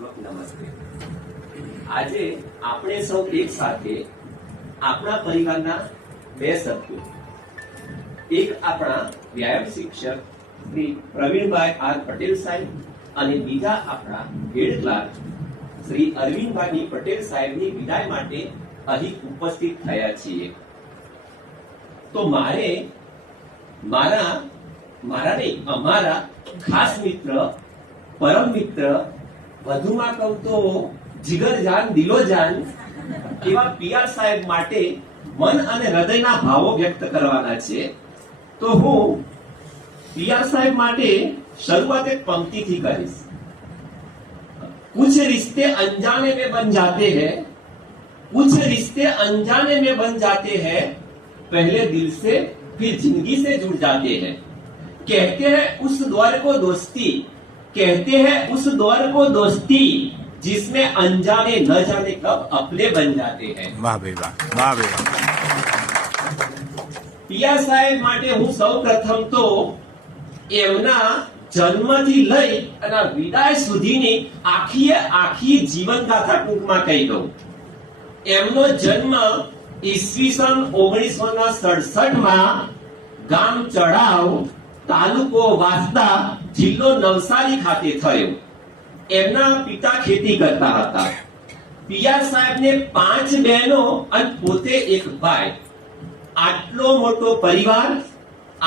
પૂર્વક નમસ્તે. આજે આપણે સૌ એક સાથે આપણા પરિવારના બે સભ્યો. એક આપણા વ્યાયામ શિક્ષક શ્રી પ્રવીણભાઈ આર પટેલ સાહેબ અને બીજા આપણા હેડ ક્લાર્ક શ્રી અરવિંદભાઈ પટેલ સાહેબની વિદાય માટે અહીં ઉપસ્થિત થયા છીએ. તો મારે મારા મારા નહીં, અમારા ખાસ મિત્ર, પરમ મિત્ર વધુમાં કહું તો જીગરજાન દિલોજાન એવા પીઆર સાહેબ માટે મન અને હૃદયના ભાવો વ્યક્ત કરવાના છે તો હું પીઆર સાહેબ માટે શરૂઆત એક પંક્તિથી કરીશ कुछ रिश्ते अनजाने में बन जाते हैं कुछ रिश्ते अनजाने में बन जाते हैं पहले दिल से फिर जिंदगी से जुड़ जाते हैं कहते हैं उस दौर को दोस्ती कहते हैं उस दौर को दोस्ती जिसमें अनजाने न जाने कब अपने बन जाते हैं વાહ ભાઈ વાહ વાહ ભાઈ વાહ પિયા સાહેબ માટે હું સૌ પ્રથમ તો એમના જન્મથી લઈ અને આ વિદાય સુધીની આખી આખી જીવન ગાથા ટૂંકમાં કહી દઉં એમનો જન્મ ઈસવીસન ઓગણીસો ના સડસઠ માં ગામ ચડાવ તાલુકો વાસદા જિલ્લો નવસારી ખાતે થયો. એમના પિતા ખેતી કરતા હતા. પિયા સાહેબને પાંચ બહેનો અને પોતે એક ભાઈ. આટલો મોટો પરિવાર,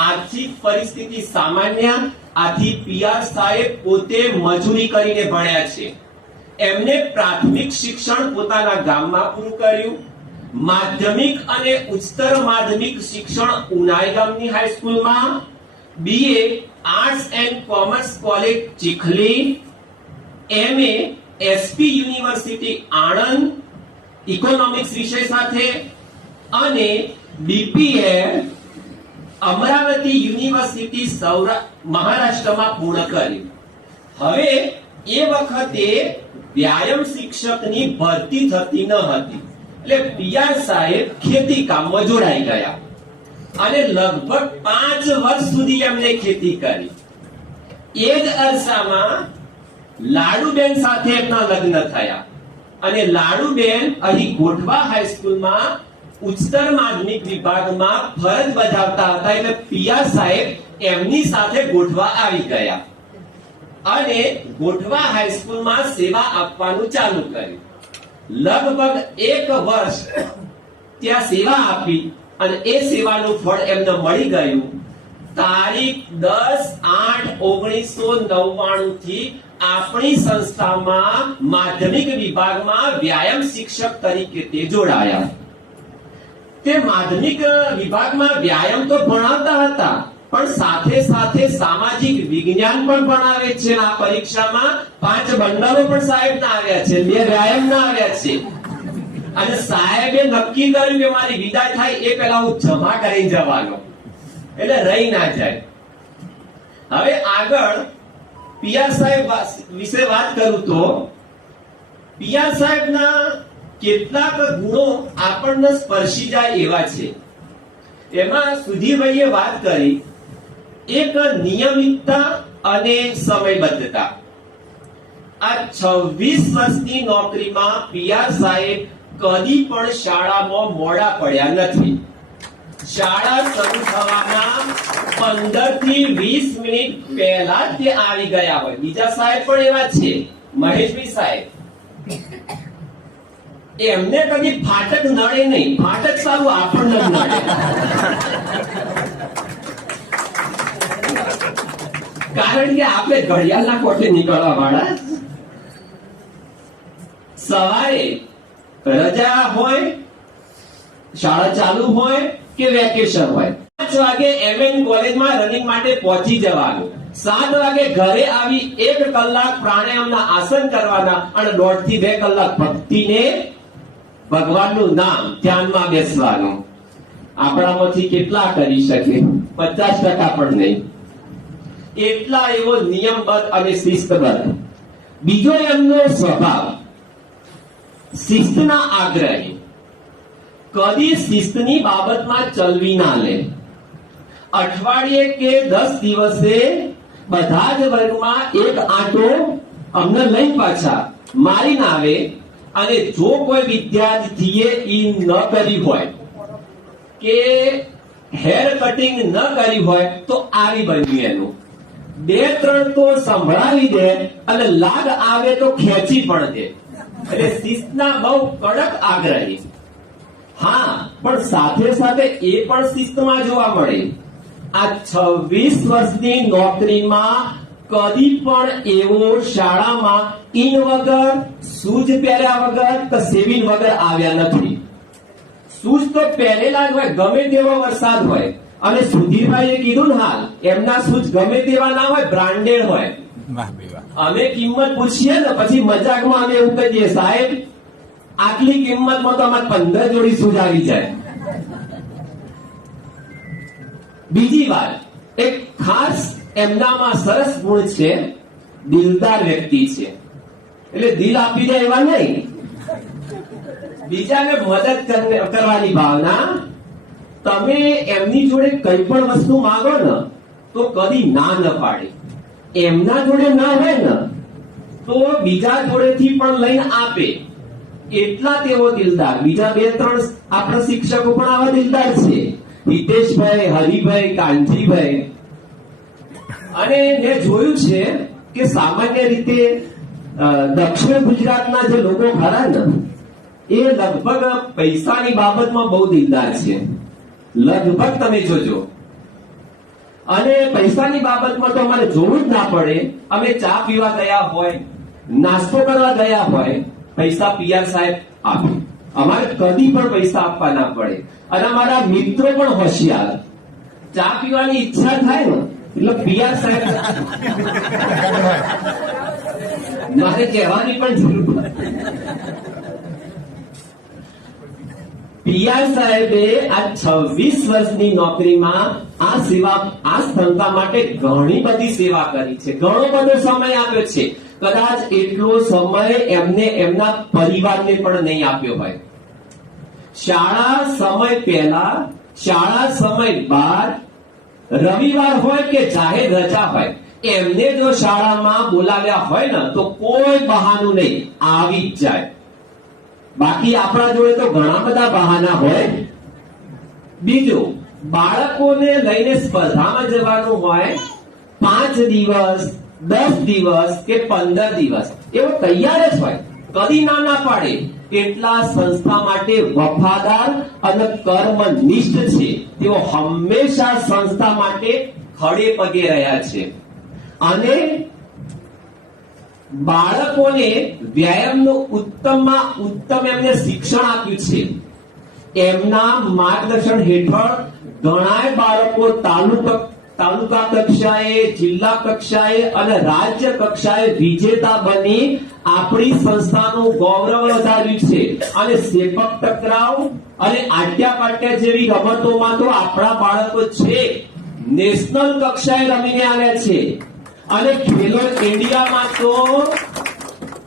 આર્થિક પરિસ્થિતિ સામાન્ય, આથી પીઆર સાહેબ પોતે મજૂરી કરીને ભણ્યા છે. એમને પ્રાથમિક શિક્ષણ પોતાના ગામમાં પૂરું કર્યું. માધ્યમિક અને ઉચ્ચતર માધ્યમિક શિક્ષણ ઉનાઈ ગામની હાઈસ્કૂલમાં BA arts and commerce college Chikhli MA SP university Anand economics વિષય સાથે. અને બીપીએ અમરાવતી યુનિવર્સિટી મહારાષ્ટ્રમાં પૂર્ણ કર્યું. હવે એ વખતે વ્યાયામ શિક્ષકની ભરતી થતી ન હતી. એટલે પીઆર સાહેબ ખેતી કામમાં જોડાઈ ગયા. અને લગભગ પાંચ વર્ષ સુધી એમને ખેતી કરી. એ જ અરસામાં લાડુબેન સાથે એમના લગ્ન થયા. અને લાડુબેન અહીં ગોઠવા હાઈસ્કૂલમાં ઉચ્ચતર માધ્યમિક વિભાગમાં ફરજ બજાવતા હતા એટલે પિયા સાહેબ એમની સાથે ગોઠવા આવી ગયા. અને ગોઠવા હાઈસ્કૂલમાં સેવા આપવાનું ચાલુ કર્યું. લગભગ એક વર્ષ ત્યાં સેવા આપી. અને એ સેવાનું ફળ એમને મળી ગયું. તારીખ દસ આઠ ઓગણીસો નવ્વાણું થી આપણી સંસ્થામાં માધ્યમિક વિભાગમાં વ્યાયામ શિક્ષક તરીકે તે જોડાયા. તે માધ્યમિક વિભાગમાં વ્યાયામ તો ભણાવતા હતા, પણ સાથે સાથે સામાજિક વિજ્ઞાન પણ ભણાવે છે. આ પરીક્ષામાં પાંચ બંડલો પણ સાહેબ ના આવ્યા છે, બે વ્યાયામ ના આવ્યા છે. અને સાહેબે નક્કી કર્યું કે મારી વિદાય થાય એ પહેલા હું જમા કરી જવાનો. એટલે રહી ના જાય. હવે આગળ પિયાર સાહેબ વિશે વાત કરું તો પિયાર સાહેબના કેટલાક ગુણો આપણને સ્પર્શી જાય એવા છે. એમાં સુધીરભાઈએ વાત કરી, એક નિયમિતતા અને સમયબદ્ધતા. આ 26 વર્ષની નોકરીમાં પીઆર સાહેબ કદી પણ શાળામાં મોડા પડ્યા નથી. શાળા શરૂ થવાના પંદરથી વીસ મિનિટ પહેલા તે આવી ગયા હોય. બીજા સાહેબ પણ એવા છે. મહેશભાઈ સાહેબ. એમને કદી ફાટક નડે નહીં. ફાટક સારું આપણને નડે. કારણ કે આપણે ઘડિયાળના કોટે નીકળવા વાળા. સવારે રજા હોય, શાળા ચાલુ હોય કે વેકેશન હોય? પાંચ વાગે એમએન કોલેજમાં રનિંગ માટે પહોંચી જવાનું. સાત વાગે ઘરે આવી એક કલાક પ્રાણાયામના આસન કરવાના અને દોઢથી બે કલાક ભક્તિને ભગવાનનું નામ ધ્યાનમાં બેસવાનું. આપણામાંથી કેટલા કરી શકે? પચાસ ટકા પણ નહીં. એટલા એવો નિયમબદ્ધ અને શિસ્તબદ્ધ. બીજો એમનો સ્વભાવ. શિસ્તના આગ્રહી. કદી શિસ્તની બાબતમાં ચલવી ના લે. અઠવાડિયે કે દસ દિવસે બધા જ વર્ગમાં એક આંટો અમને લઈ પાછા, મારી ના આવે અને જો કોઈ વિદ્યાર્થીએ ઈ ન કરી હોય, કે હેર કટિંગ ન કરી હોય, તો આવી બન્યું એનું. બે ત્રણ તો સંભળાવી દે અને લાગ આવે તો ખેંચી પણ દે. એટલે શિસ્તના બહુ કડક આગ્રહી. હા, પણ સાથે સાથે એ પણ શિસ્તમાં જોવા મળે. આ છવ્વીસ વર્ષની નોકરીમાં કદી પણ એવો શાળામાં ઇન વગર શૂઝ પહેર્યા વગર કે સેવિન વગર આવ્યા નથી. શૂઝ તો પહેરેલા જ હોય, ગમે તેવો વરસાદ હોય. અને સુધીરભાઈએ કીધું ને હાલ, એમના શૂઝ ગમે તેવા ના હોય, બ્રાન્ડેડ હોય. અમે કિંમત પૂછીએ ને પછી મજાકમાં અમે એવું કહીએ, સાહેબ, આટલી કિંમતમાં તો અમારે પંદર જોડી શૂઝ આવી જાય બીજી વાત, એક ખાસ એમનામાં સરસ ગુણ છે, દિલદાર વ્યક્તિ છે. એટલે દિલ આપી દે એવા નહીં. બીજાને મદદ કરવાની ભાવના, તમે એમની જોડે કઈ પણ વસ્તુ માંગો ને, તો કદી ના ન પાડે. એમના જોડે ના હોય ને, તો બીજા જોડેથી પણ લઈને આપે. એટલા તેઓ દિલદાર. બીજા બે, ત્રણ આપણા શિક્ષકો પણ આવા દિલદાર છે. હિતેશભાઈ, હરિભાઈ, કાંજીભાઈ. અને મેં જોયું છે કે સામાન્ય રીતે દક્ષિણ ગુજરાતના જે લોકો ખરા ને, એ લગભગ પૈસાની બાબતમાં બહુ દિલદાર છે. લગભગ તમે જોજો. અને પૈસાની બાબતમાં તો અમારે જોવું જ ના પડે. અમે ચા પીવા ગયા હોય, નાસ્તો કરવા ગયા હોય, પૈસા પીઆર સાહેબ આપે. અમારે કદી પણ પૈસા આપવા ના પડે. અને અમારા મિત્રો પણ હોશિયાર. ચા પીવાની ઈચ્છા થાય ને, એટલે પીઆર સાહેબ મારે કહેવાની પણ જરૂર પીઆર સાહેબે આ છવ્વીસ વર્ષની નોકરીમાં આ સેવા, આ સંસ્થા માટે ઘણી બધી સેવા કરી છે. ઘણો બધો સમય આપ્યો છે. કદાચ એટલો સમય એમને એમના પરિવારને પણ નહીં આપ્યો હોય. શાળા સમય પહેલા, શાળા સમય બાદ, રવિવાર હોય કે જાહેર રજા હોય, એમને જો શાળામાં બોલાવ્યા હોય ને, તો કોઈ બહાનું નહીં. આવી જ જાય. બાકી આપણા જોડે તો ઘણા બધા બહાના હોય. બીજું, બાળકોને લઈને સ્પર્ધામાં જવાનું હોય પાંચ દિવસ, દસ દિવસ કે પંદર દિવસ. એવો તૈયાર જ હોય. કદી ના ના પાડે. કેટલા સંસ્થા માટે વફાદાર અને કર્મનિષ્ઠ છે. તેઓ હંમેશા સંસ્થા માટે ખડે પગે રહ્યા છે. અને બાળકોને વ્યાયામનું ઉત્તમમાં ઉત્તમ એમને શિક્ષણ આપ્યું છે. એમના માર્ગદર્શન હેઠળ ઘણા બાળકો તાલુકા તાલુકા કક્ષાએ, જિલ્લા કક્ષાએ અને રાજ્ય કક્ષાએ વિજેતા બની આપણી સંસ્થાનું ગૌરવ વધાર્યું છે. અને સેપક ટકરાવ અને આટ્યા પાટ્યા જેવી રમતોમાં તો આપણા બાળકો છે. નેશનલ કક્ષાએ રમીને આવ્યા છે. અને ખેલો ઇન્ડિયામાં તો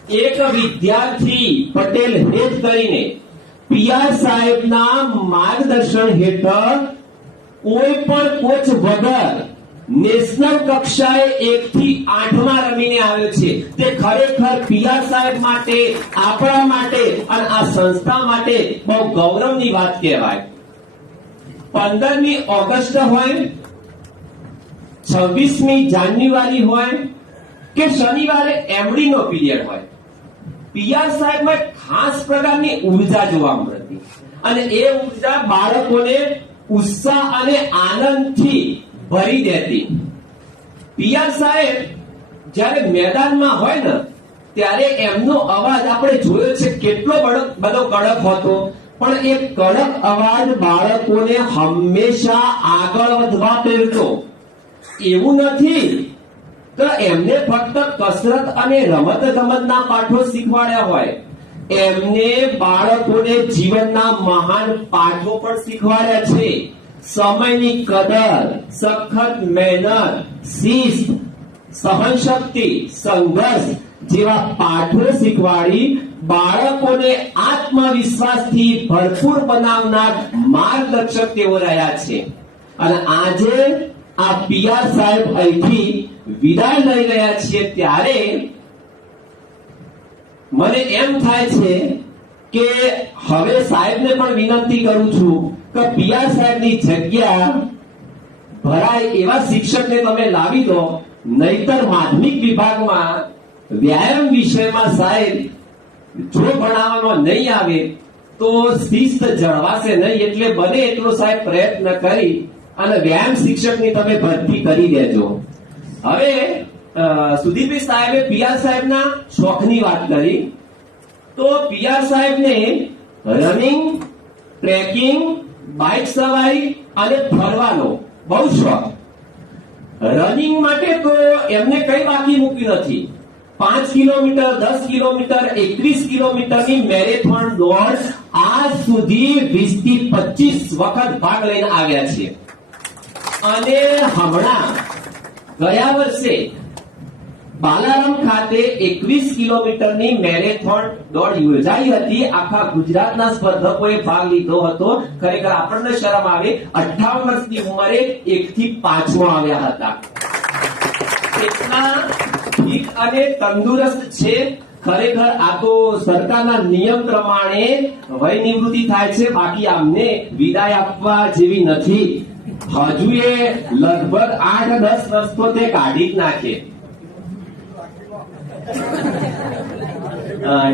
એક વિદ્યાર્થી પટેલ હેત કરીને પીઆર સાહેબના માર્ગદર્શન હેઠળ કોઈ પણ કોચ વગર નેશનલ કક્ષાએ એક થી આઠમાં રમીને આવ્યો છે. તે ખરેખર પીઆર સાહેબ માટે, આપણા માટે અને આ સંસ્થા માટે બહુ ગૌરવની વાત કહેવાય. પંદરમી ઓગસ્ટ હોય છવ્વીસમી જાન્યુઆરી હોય કે શનિવારે એમડી નો પીરિયડ હોય? પીઆર સાહેબમાં ખાસ પ્રકારની ઊર્જા જોવા મળતી. અને એ ઊર્જા બાળકોને ઉત્સાહ અને આનંદથી ભરી દેતી. પીઆર સાહેબ જ્યારે મેદાનમાં હોય ને, ત્યારે એમનો અવાજ આપણે જોયો છે, કેટલો બધો કડક હતો. પણ એ કડક અવાજ બાળકોને હંમેશા આગળ વધવા પ્રેરતો. એવું નથી. તો એમને ફક્ત કસરત અને રમત ગમતના પાઠો શીખવાડ્યા હોય. એમને બાળકોને જીવનના મહાન પાઠો પણ શીખવાડ્યા છે. સમયની કદર, સખત મહેનત, શિસ્ત, સહનશક્તિ, સંઘર્ષ જેવા પાઠો શીખવાડી બાળકોને આત્મવિશ્વાસથી ભરપૂર બનાવનાર માર્ગદર્શક તેઓ રહ્યા છે. અને આજે આ પીઆર સાહેબ અહીંથી વિદાય લઈ રહ્યા છીએ ત્યારે મને એમ થાય છે કે હવે સાહેબને પણ વિનંતી કરું છું કે પીઆર સાહેબની જગ્યા ભરાય એવા શિક્ષકને તમે લાવી દો, નહીતર માધ્યમિક વિભાગમાં વ્યાયામ વિષયમાં સાહેબ જો ભણાવવામાં નહીં આવે તો શિસ્ત જળવાશે નહીં. એટલે બને એટલો સાહેબ પ્રયત્ન કરી અને વ્યાયામ શિક્ષકની તમે ભરતી કરી દેજો. હવે સુધીરભાઈ સાહેબે પીઆર સાહેબના શોખની વાત કરી. તો પીઆર સાહેબને રનિંગ, ટ્રેકિંગ, બાઇક સવારી અને ફરવાનો બહુ શોખ. રનિંગ માટે તો એમને કઈ બાકી મૂકી નથી. પાંચ કિલોમીટર, દસ કિલોમીટર, એકવીસ કિલોમીટરની મેરેથોન દોડ આજ સુધી વીસથી પચીસ વખત ભાગ લઈને આવ્યા છે અને હમણાં, ગયા વર્ષે બાલારામ ખાતે એકવીસ કિલોમીટરની મેરેથોન દોડ યોજાઈ હતી. આખા ગુજરાતના સ્પર્ધકોએ ભાગ લીધો હતો. ખરેખર આપણને શરમ આવે. અઠાવન વર્ષની ઉંમરે એક થી પાંચમો આવ્યા હતા. એટલા અને તંદુરસ્ત છે. ખરેખર આ તો સરકારના નિયમ પ્રમાણે વય નિવૃત્તિ થાય છે. બાકી આમને વિદાય આપવા જેવી નથી. હજુ એ લગભગ આઠ દસ રસ્તો તે કાઢી જ નાખે.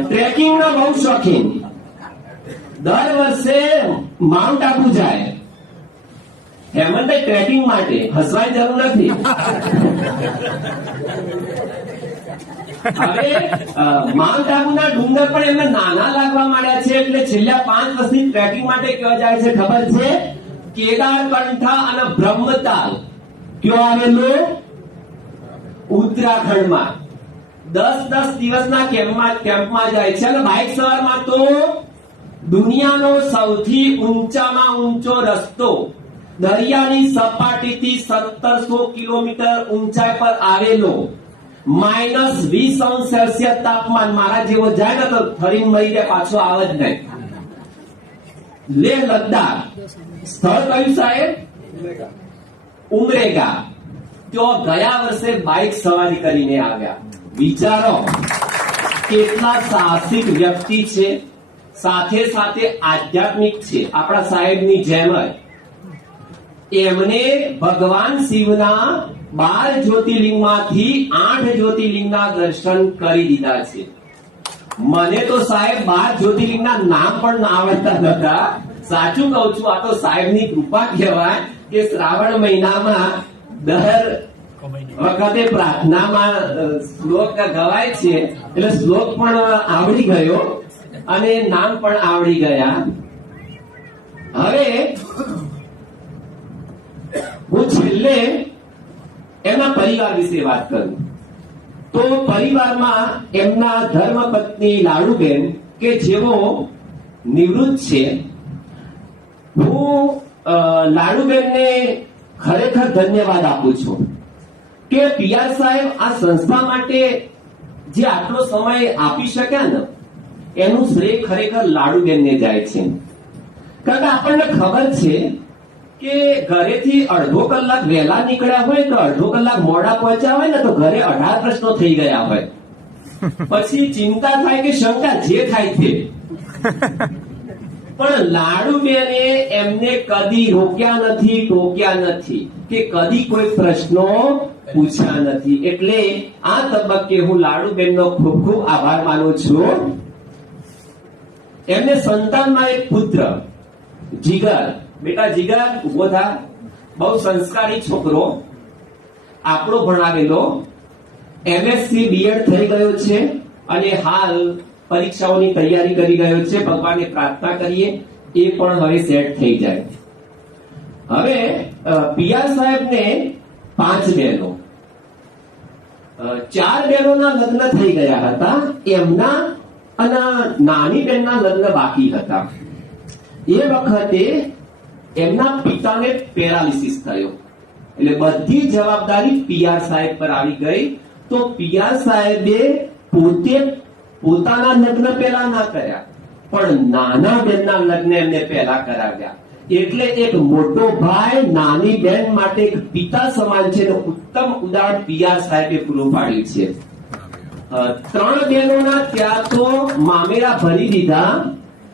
ટ્રેકિંગ નો બહુ શોખીન. દર વર્ષે માઉન્ટ આબુ જાય. હેમંતભાઈ ટ્રેકિંગ માટે હસવાની જરૂર નથી. હવે માઉન્ટ આબુના ડુંગર પણ એમને નાના લાગવા માંડ્યા છે, એટલે છેલ્લા પાંચ વર્ષથી ટ્રેકિંગ માટે કયો જાય છે ખબર છે? કેદારકંઠા અને બ્રહ્મતાલ. કયો આવેલું ઉત્તરાખંડમાં. દસ દસ દિવસના કેમ્પમાં કેમ્પમાં જાય છે અને બાઇક સવારમાં તો દુનિયાનો સૌથી ઊંચામાં ઊંચો રસ્તો દરિયાની સપાટીથી સત્તરસો કિલોમીટર ઊંચાઈ પર આવેલો. માઇનસ વીસ અંશ સેલ્સિયસ તાપમાન મારા જેવો જાય ને તો ફરી મરી પાછો આવે જ નહીં. લેહ લદ્દાખ. સ્થળ કયું સાહેબ? ઉમરેગા. તો ગયા વર્ષે બાઇક સવારી કરીને આવ્યા. વિચારો, કેટલા સાહસિક વ્યક્તિ છે. સાથે સાથે આધ્યાત્મિક છે. આપણા સાહેબની જેમ જ. એમને ભગવાન શિવના બાર જ્યોતિર્લિંગમાંથી આઠ જ્યોતિર્લિંગના દર્શન કરી દીધા છે. મને તો સાહેબ બાર જ્યોતિર્લિંગના નામ પણ ના આવડતા હતા સાચું કહું છું, આ તો સાહેબની કૃપા કહેવાય કે શ્રાવણ મહિનામાં દર વખતે પ્રાર્થનામાં શ્લોક ગવાય છે, એટલે શ્લોક પણ આવડી ગયો અને નામ પણ આવડી ગયા. હવે હું છેલ્લે એમના પરિવાર વિશે વાત કરું. તો પરિવારમાં એમના ધર્મ પત્ની લાડુબેન કે જેઓ નિવૃત્ત છે હું લાડુબેનને ખરેખર ધન્યવાદ આપું છું કે પીઆર સાહેબ આ સંસ્થા માટે જે આટલો સમય આપી શક્યા ને, એનું શ્રેય ખરેખર લાડુબેનને જાય છે. કારણ કે આપણને ખબર છે કે ઘરેથી અડધો કલાક વહેલા નીકળ્યા હોય તો અડધો કલાક મોડા પહોંચ્યા હોય ને તો ઘરે અઢાર પ્રશ્નો થઈ ગયા હોય. પછી ચિંતા થાય કે શંકા જે થાય તે. પણ લાડુબેને એમને કદી રોક્યા નથી, ટોક્યા નથી કે કદી કોઈ પ્રશ્નો પૂછ્યા નથી. એટલે આ તબક્કે હું લાડુબેનનો ખૂબ ખૂબ આભાર માનું છું. એમને સંતાનમાં એક પુત્ર, જીગર. બેટા, જીગર ઊભો થા. બહુ સંસ્કારી છોકરો. આપણો ભણાવેલો. એમએસસી બીએડ થઈ ગયો છે. અને હાલ પરીક્ષાઓની તૈયારી કરી રહ્યો છે, ભગવાનને પ્રાર્થના કરીએ, એ પણ હવે સેટ થઈ જાય. હવે પિયા સાહેબને પાંચ બહેનો. ચાર બહેનોના લગ્ન થઈ ગયા હતા, એમના અને નાની બહેનના લગ્ન બાકી હતા. એ વખતે એમના પિતાને પેરાલિસિસ થયો. એટલે બધી જવાબદારી પીઆર સાહેબ પર આવી ગઈ. તો પિયાર સાહેબે પોતે પોતાના લગ્ન પહેલા ના કર્યા, પણ નાના બેનના લગ્ન એમને પહેલા કરાવ્યા. એટલે એક મોટો ભાઈ નાની બેન માટે એક પિતા સમાન છે ઉત્તમ ઉદાહરણ પિયાર સાહેબે પૂરું પાડ્યું છે. ત્રણ બહેનોના ત્યાં તો મામેરા ભરી દીધા.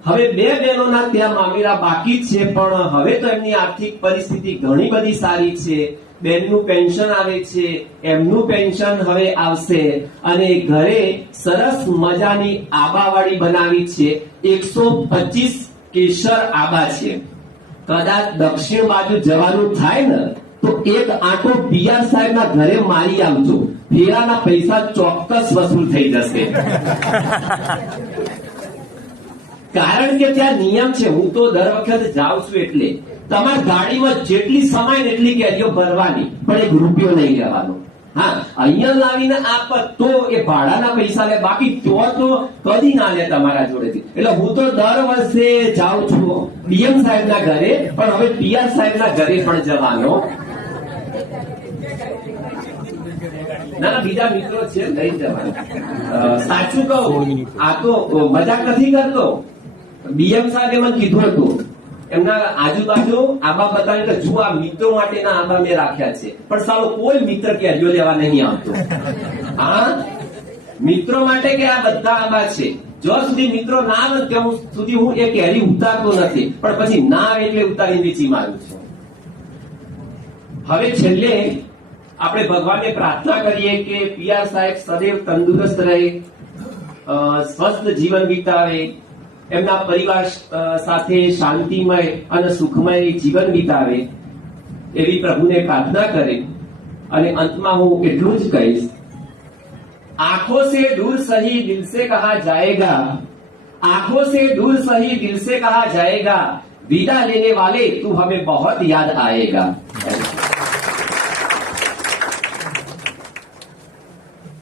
હવે બે બહેનોના ત્યાં મામેરા બાકી છે, પણ હવે તો એમની આર્થિક પરિસ્થિતિ ઘણી બધી સારી છે. બેનનું પેન્શન આવે છે, એમનું પેન્શન હવે આવશે. અને ઘરે સરસ મજાની આબાવાળી બનાવી છે. એકસો પચીસ કેસર આબા છે. કદાચ દક્ષિણ બાજુ જવાનું થાય ને, તો એક આંટો પિયાર સાહેબના ઘરે મારી આવજો. ફેરાના પૈસા ચોક્કસ વસૂલ થઈ જશે. કારણ કે ત્યાં નિયમ છે હું તો દર વખત જાઉં છું એટલે. તમારી ગાડીમાં જેટલી સમાય ને એટલી કેરીઓ ભરવાની પણ એક રૂપિયો નહીં લેવાનો. હા અહીંયા લાવીને આપ તો એ ભાડાના પૈસા લે બાકી તો તો કદી ના લે તમારા જોડેથી. એટલે હું તો દર વર્ષે જાઉં છું ડીએમ સાહેબના ઘરે પણ હવે પીઆર સાહેબના ઘરે પણ જવાનો. ના ના બીજા મિત્રો છે લઈ જવાના. સાચું કહું આ તો મજાક નથી કરતો. બીએમ સાહેબ એમાં કીધું હતું, એમના આજુબાજુ આબા બતાવે કે જુઓ, આ મિત્રો માટેના આબા મેં રાખ્યા છે. પણ સાલો કોઈ મિત્ર કેરીઓ લેવા નહીં આવતો. હા? મિત્રો માટે કે આ બધા આંબા છે? જો સુધી મિત્રો ના આવે, ત્યાં સુધી હું એ કેરી ઉતારતો નથી. પણ પછી ના આવે એટલે ઉતારી વેચી મારું છું. હવે છેલ્લે આપણે ભગવાનને પ્રાર્થના કરીએ કે પિયા સાહેબ સદૈવ તંદુરસ્ત રહે સ્વસ્થ જીવન વિતાવે. એમના પરિવાર અ, સાથે શાંતિમય અને સુખમય જીવન વિતાવે એવી પ્રભુને પ્રાર્થના કરે અને અંતમાં હું એટલું જ કહીશ आंखों से दूर सही दिल से कहा जाएगा आंखों से दूर सही दिल से कहा जाएगा विदा लेने वाले तू हमें बहुत याद आएगा